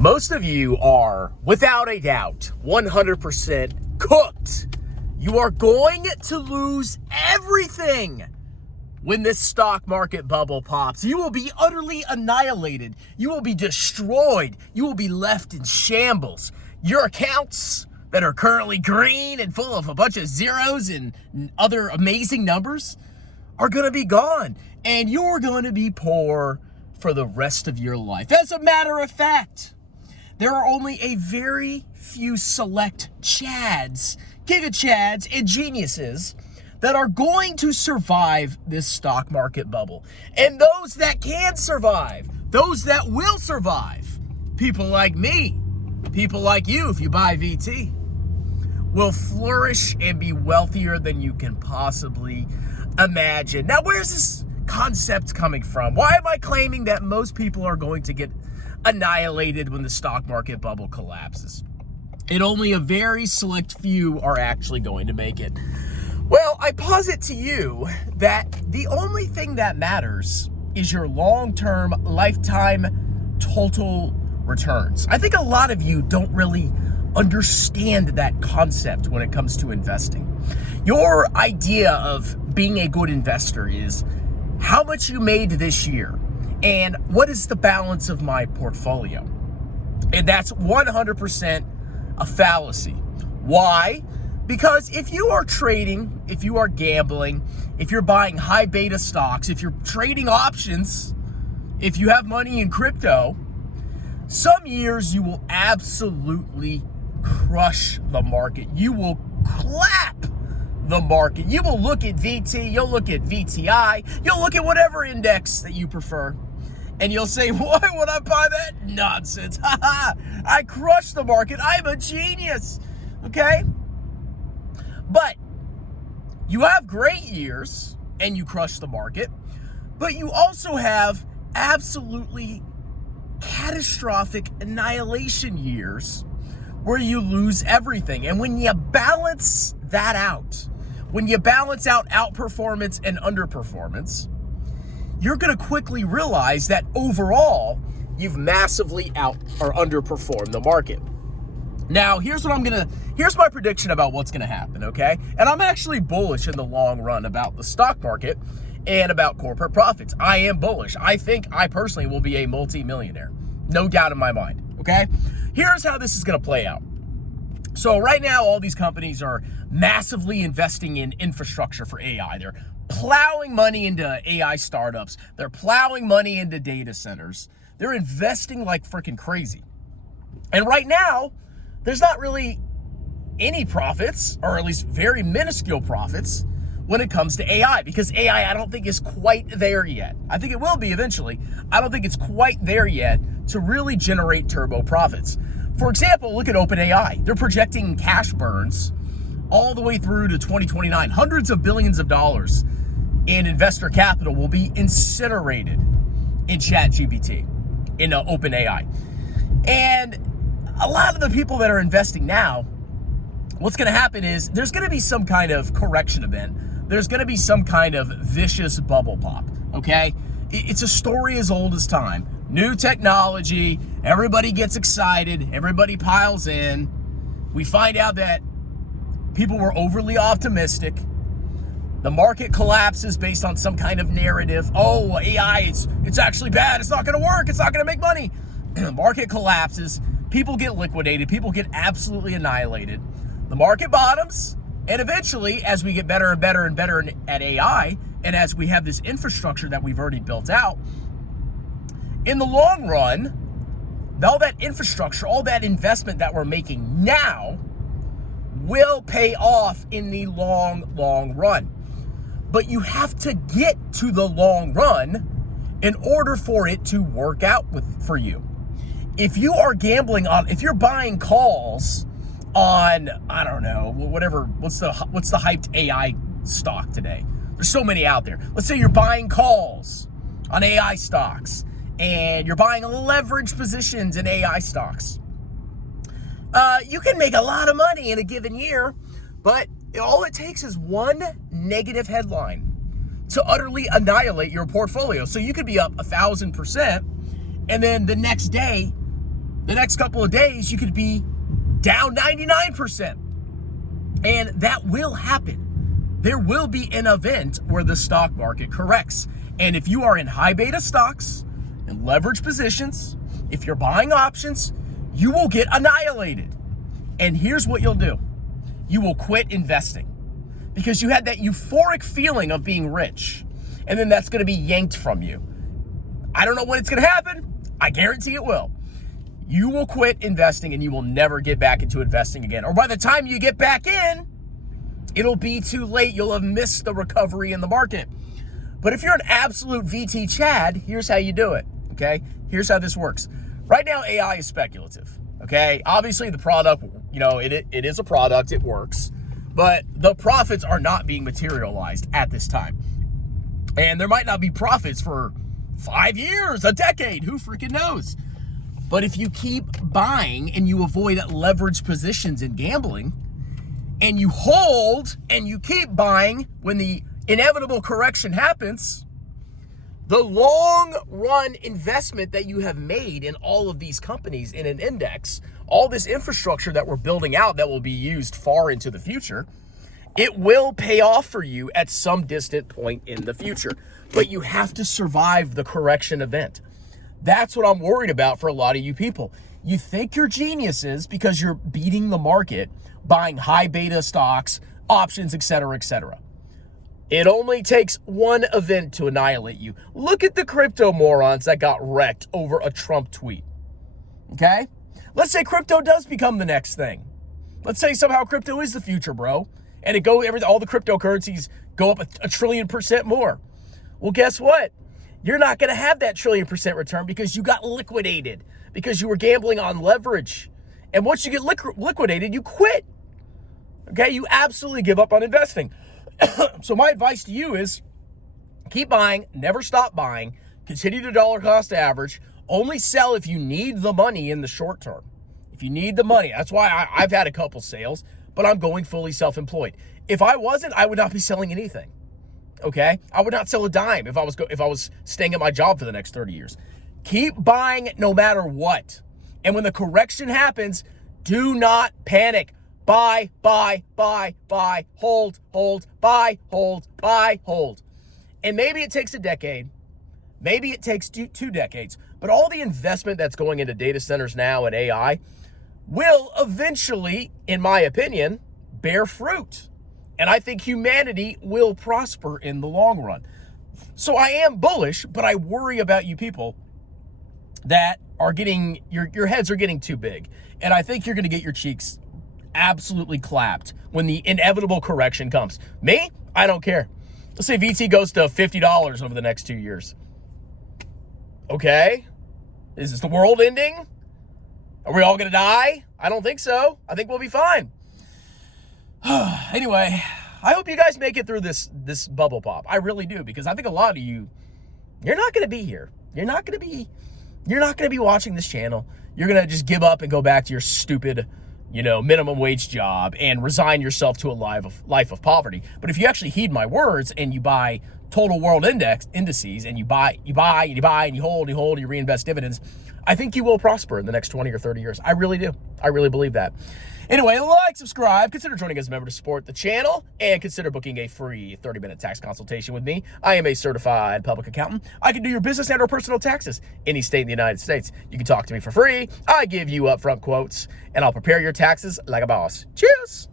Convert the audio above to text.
Most of you are, without a doubt, 100% cooked. You are going to lose everything when this stock market bubble pops. You will be utterly annihilated. You will be destroyed. You will be left in shambles. Your accounts that are currently green and full of a bunch of zeros and other amazing numbers are going to be gone. And you're going to be poor for the rest of your life. As a matter of fact, there are only a very few select chads, giga-chads, and geniuses that are going to survive this stock market bubble. And those that can survive, those that will survive, people like me, people like you if you buy VT, will flourish and be wealthier than you can possibly imagine. Now, where's this concept coming from? Why am I claiming that most people are going to get annihilated when the stock market bubble collapses, and only a very select few are actually going to make it? Well, I posit to you that the only thing that matters is your long-term, lifetime total returns. I think a lot of you don't really understand that concept when it comes to investing. Your idea of being a good investor is how much you made this year and what is the balance of my portfolio. And that's 100% a fallacy. Why? Because if you are trading, if you are gambling, if you're buying high beta stocks, if you're trading options, if you have money in crypto, some years you will absolutely crush the market. You will clap the market. You will look at VT, you'll look at VTI, you'll look at whatever index that you prefer, and you'll say, why would I buy that nonsense? I crushed the market. I'm a genius. Okay? But you have great years and you crush the market, but you also have absolutely catastrophic annihilation years where you lose everything. And when you balance that out, when you balance out outperformance and underperformance, you're going to quickly realize that overall, you've massively out or underperformed the market. Now, here's my prediction about what's going to happen, okay? And I'm actually bullish in the long run about the stock market and about corporate profits. I am bullish. I think I personally will be a multi-millionaire. No doubt in my mind, okay? Here's how this is going to play out. So right now, all these companies are massively investing in infrastructure for AI. They're plowing money into AI startups. They're plowing money into data centers. They're investing like freaking crazy. And right now, there's not really any profits, or at least very minuscule profits, when it comes to AI, because AI, I don't think, is quite there yet. I think it will be eventually. I don't think it's quite there yet to really generate turbo profits. For example, look at OpenAI. They're projecting cash burns all the way through to 2029. Hundreds of billions of dollars in investor capital will be incinerated in ChatGPT, in OpenAI. And a lot of the people that are investing now, what's going to happen is there's going to be some kind of correction event. There's going to be some kind of vicious bubble pop, okay? It's a story as old as time. New technology, everybody gets excited, everybody piles in. We find out that people were overly optimistic. The market collapses based on some kind of narrative. Oh, AI, it's actually bad. It's not going to work. It's not going to make money. The market collapses. People get liquidated. People get absolutely annihilated. The market bottoms. And eventually, as we get better and better and better at AI, and as we have this infrastructure that we've already built out, in the long run, all that infrastructure, all that investment that we're making now will pay off in the long, long run. But you have to get to the long run in order for it to work out for you. If you are gambling on, if you're buying calls on, I don't know, whatever, what's the hyped AI stock today? There's so many out there. Let's say you're buying calls on AI stocks and you're buying leverage positions in AI stocks. You can make a lot of money in a given year, but all it takes is one negative headline to utterly annihilate your portfolio. So you could be up 1,000%, and then the next day, The next couple of days, you could be down 99%. And that will happen. There will be an event where the stock market corrects. And if you are in high beta stocks and leverage positions, if you're buying options, you will get annihilated. And here's what you'll do. You will quit investing because you had that euphoric feeling of being rich. And then that's going to be yanked from you. I don't know when it's going to happen. I guarantee it will. You will quit investing and you will never get back into investing again. Or by the time you get back in, it'll be too late. You'll have missed the recovery in the market. But if you're an absolute VT Chad, here's how you do it, okay? Here's how this works. Right now, AI is speculative, okay? Obviously, the product, it is a product, it works, but the profits are not being materialized at this time. And there might not be profits for 5 years, a decade, who freaking knows? But if you keep buying and you avoid leverage positions in gambling, and you hold and you keep buying when the inevitable correction happens, the long run investment that you have made in all of these companies in an index, all this infrastructure that we're building out that will be used far into the future, it will pay off for you at some distant point in the future. But you have to survive the correction event. That's what I'm worried about for a lot of you people. You think you're geniuses because you're beating the market, buying high beta stocks, options, et cetera, et cetera. It only takes one event to annihilate you. Look at the crypto morons that got wrecked over a Trump tweet. Okay? Let's say crypto does become the next thing. Let's say somehow crypto is the future, bro. And all the cryptocurrencies go up a trillion% more. Well, guess what? You're not going to have that trillion% return because you got liquidated, because you were gambling on leverage. And once you get liquidated, you quit. Okay? You absolutely give up on investing. So my advice to you is keep buying, never stop buying, continue to dollar cost average, only sell if you need the money in the short term. If you need the money, that's why I've had a couple sales, but I'm going fully self-employed. If I wasn't, I would not be selling anything. Okay? I would not sell a dime if I was staying at my job for the next 30 years. Keep buying no matter what. And when the correction happens, do not panic. Buy, buy, buy, buy, hold, buy, hold, buy, hold. And maybe it takes a decade. Maybe it takes two decades. But all the investment that's going into data centers now and AI will eventually, in my opinion, bear fruit. And I think humanity will prosper in the long run. So I am bullish, but I worry about you people that are getting, your heads are getting too big. And I think you're going to get your cheeks absolutely clapped when the inevitable correction comes. Me? I don't care. Let's say VT goes to $50 over the next 2 years. Okay? Is this the world ending? Are we all going to die? I don't think so. I think we'll be fine. Anyway, I hope you guys make it through this bubble pop. I really do, because I think a lot of you, you're not going to be here. You're not going to be watching this channel. You're going to just give up and go back to your stupid, minimum wage job and resign yourself to a life of poverty. But if you actually heed my words and you buy total world indices and you buy, and you hold, you reinvest dividends, I think you will prosper in the next 20 or 30 years. I really do. I really believe that. Anyway, like, subscribe, consider joining as a member to support the channel, and consider booking a free 30-minute tax consultation with me. I am a certified public accountant. I can do your business and or personal taxes any state in the United States. You can talk to me for free. I give you upfront quotes, and I'll prepare your taxes like a boss. Cheers!